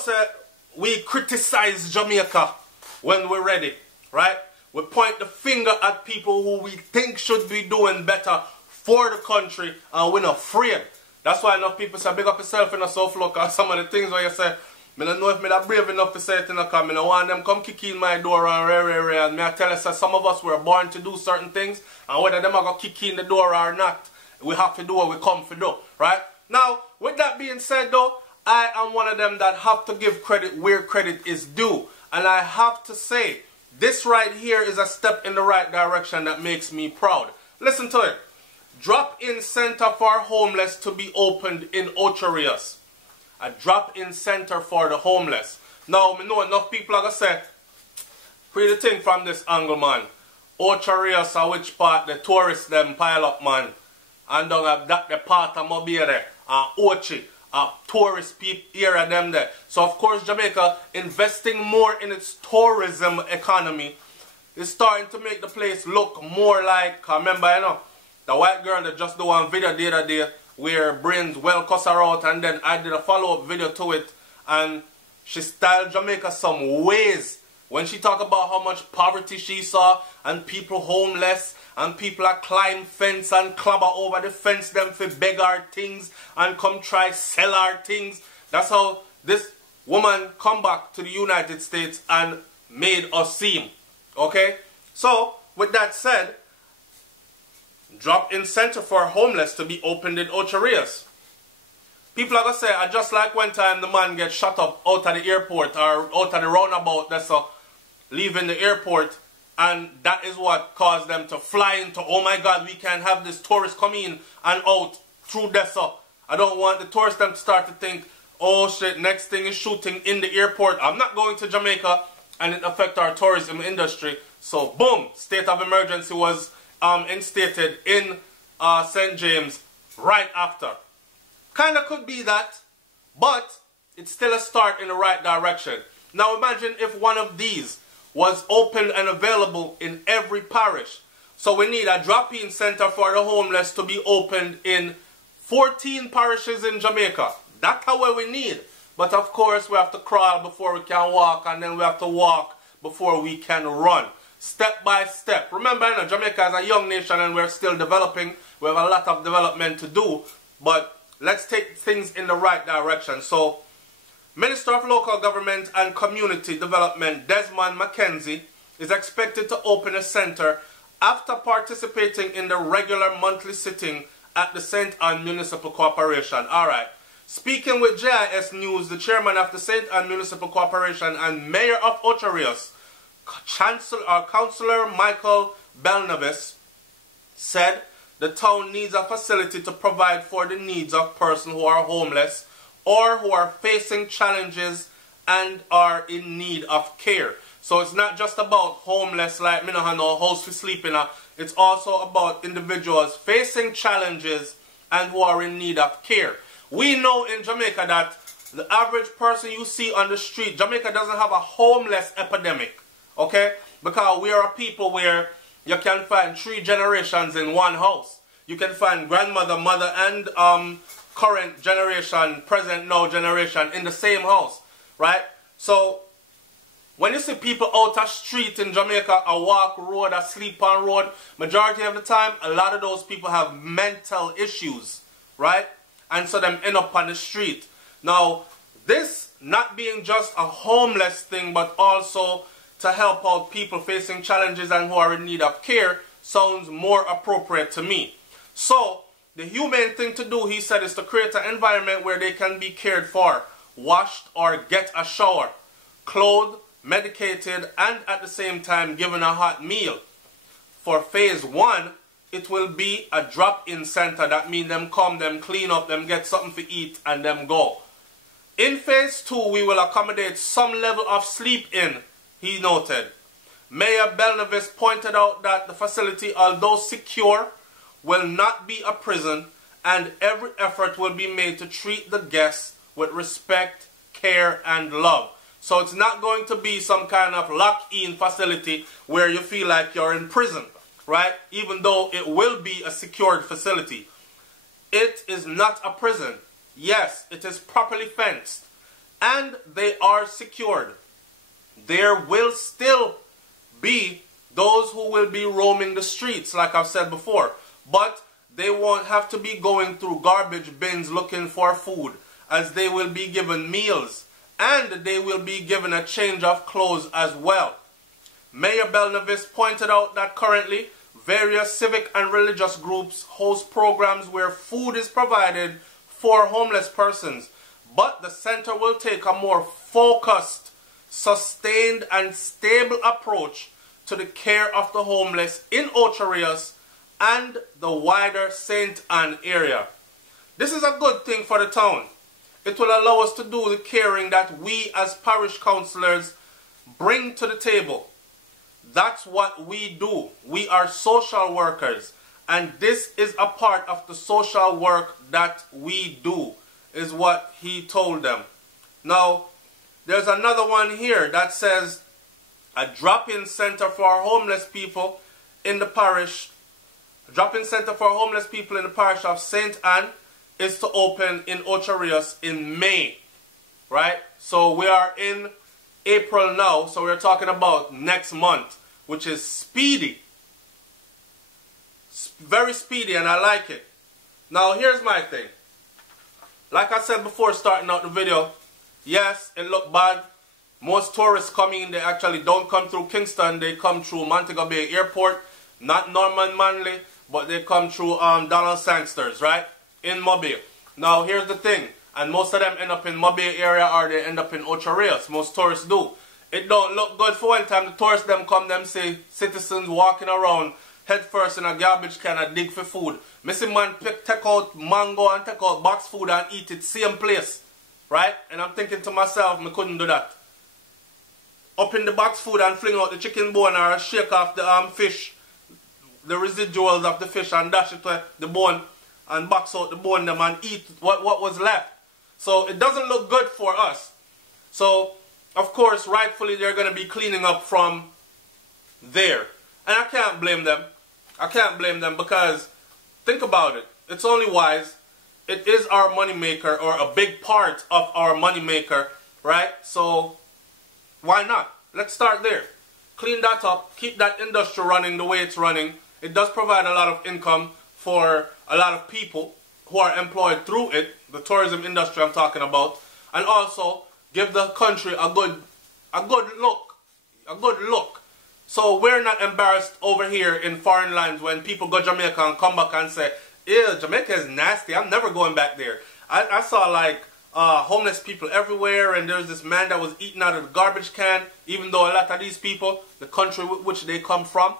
say we criticize Jamaica when we're ready, right? We point the finger at people who we think should be doing better for the country, and we're not afraid. That's why enough people say, big up yourself in a soft look, or some of the things where you say, I don't know if I'm brave enough to say it in a comment. I want them come kick in my door and me I tell us that some of us were born to do certain things, and whether them are going to kick in the door or not, we have to do what we come to do, right? Now, with that being said though, I am one of them that have to give credit where credit is due. And I have to say, this right here is a step in the right direction that makes me proud. Listen to it. Drop-in center for homeless to be opened in Ocho Rios. A drop-in center for the homeless. Now, I know enough people are going to say, pretty thing from this angle, man. Ocho Rios are which part the tourists them pile up, man. And down at that the part of Mobile there. And Ochi. Tourist people area them there. So of course Jamaica investing more in its tourism economy is starting to make the place look more like, remember you know, the white girl that just do one video the other day where brains well cuss her out, and then I did a follow-up video to it and she styled Jamaica some ways when she talked about how much poverty she saw and people homeless and people that climb fence and clobber over the fence them for beg our things and come try sell our things. That's how this woman come back to the United States and made us seem. Okay? So, with that said, drop-in center for homeless to be opened in Ocho Rios. People are going to say, I just like one time the man gets shot up out of the airport or out of the roundabout that's leaving the airport, and that is what caused them to fly into, oh my God, we can't have this tourist come in and out through Dessa. I don't want the tourists them to start to think, oh shit, next thing is shooting in the airport. I'm not going to Jamaica and it affect our tourism industry. So boom, state of emergency was instated in St. James right after. Kind of could be that, but it's still a start in the right direction. Now imagine if one of these was open and available in every parish. So we need a drop-in center for the homeless to be opened in 14 parishes in Jamaica. That's how we need. But of course we have to crawl before we can walk, and then we have to walk before we can run. Step by step. Remember, you know, Jamaica is a young nation and we're still developing. We have a lot of development to do, but let's take things in the right direction. So, Minister of Local Government and Community Development Desmond McKenzie is expected to open a center after participating in the regular monthly sitting at the St. Ann Municipal Corporation. Alright. Speaking with JIS News, the chairman of the St. Ann Municipal Corporation and mayor of Ocho Rios, Councillor Michael Belnavis, said the town needs a facility to provide for the needs of persons who are homeless or who are facing challenges and are in need of care. So it's not just about homeless like me no have no house to sleep in. It's also about individuals facing challenges and who are in need of care. We know in Jamaica that the average person you see on the street, Jamaica doesn't have a homeless epidemic, okay? Because we are a people where you can find 3 generations in one house. You can find grandmother, mother, and current generation, present now generation in the same house, right? So when you see people out on street in Jamaica, a walk road, a sleep on road, majority of the time, a lot of those people have mental issues, right? And so them end up on the street. Now, this not being just a homeless thing, but also to help out people facing challenges and who are in need of care sounds more appropriate to me. So, the humane thing to do, he said, is to create an environment where they can be cared for, washed or get a shower, clothed, medicated, and at the same time given a hot meal. For phase 1, it will be a drop-in center. That means them come, them clean up, them get something to eat, and them go. In phase 2, we will accommodate some level of sleep-in, he noted. Mayor Belnavis pointed out that the facility, although secure, will not be a prison, and every effort will be made to treat the guests with respect, care, and love. So it's not going to be some kind of lock-in facility where you feel like you're in prison, right? Even though it will be a secured facility. It is not a prison. Yes, it is properly fenced. and they are secured. There will still be those who will be roaming the streets, like I've said before, but they won't have to be going through garbage bins looking for food, as they will be given meals, and they will be given a change of clothes as well. Mayor Belnavis pointed out that currently various civic and religious groups host programs where food is provided for homeless persons, but the center will take a more focused, sustained and stable approach to the care of the homeless in Ocho Rios and the wider St. Ann area. This is a good thing for the town. It will allow us to do the caring that we as parish councillors bring to the table. That's what we do. We are social workers, and this is a part of the social work that we do, is what he told them. Now, there's another one here that says a drop-in center for homeless people in the parish. A drop-in center for homeless people in the parish of St. Ann is to open in Ocho Rios in May, right? So we are in April now, so we're talking about next month, which is speedy. Very speedy, and I like it. Now, here's my thing. Like I said before starting out the video, yes, it looked bad. Most tourists coming in, they actually don't come through Kingston. They come through Montego Bay Airport, not Norman Manley, but they come through Donald Sangsters, right? In Mobile. Now, here's the thing. And most of them end up in Mobile area, or they end up in Ocho Rios. Most tourists do. It don't look good for one time. The tourists them come, them see citizens walking around head first in a garbage can and dig for food. Missy man take out mango and take out box food and eat it same place. Right? And I'm thinking to myself, me couldn't do that. Up in the box food and fling out the chicken bone or shake off the fish, the residuals of the fish, and dash it to the bone and box out the bone them and eat what was left. So it doesn't look good for us. So, of course, rightfully they're going to be cleaning up from there. And I can't blame them. I can't blame them because, think about it. It's only wise. It is our money maker, or a big part of our money maker, right? So, why not? Let's start there. Clean that up. Keep that industry running the way it's running. It does provide a lot of income for a lot of people who are employed through it. The tourism industry I'm talking about. And also, give the country a good look. A good look. So we're not embarrassed over here in foreign lands when people go to Jamaica and come back and say, ew, Jamaica is nasty, I'm never going back there. I saw like homeless people everywhere, and there's this man that was eating out of the garbage can, even though a lot of these people, the country which they come from,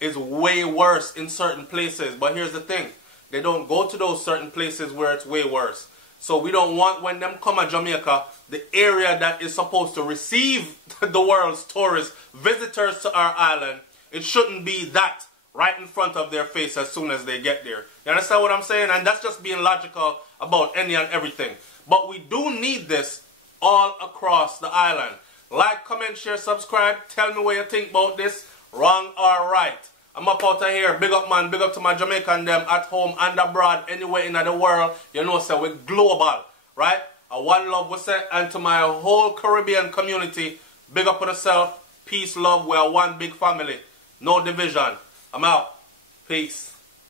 is way worse in certain places. But here's the thing, they don't go to those certain places where it's way worse. So we don't want, when them come to Jamaica, the area that is supposed to receive the world's tourists, visitors to our island, it shouldn't be that right in front of their face as soon as they get there. You understand what I'm saying? And that's just being logical about any and everything. But we do need this all across the island. Like, comment, share, subscribe. Tell me what you think about this. Wrong or right. I'm up out of here. Big up, man. Big up to my Jamaican them at home and abroad, anywhere in the world. You know, so we're global, right? One love we say, and to my whole Caribbean community, big up on yourself. Peace, love. We are one big family. No division. I'm out. Peace.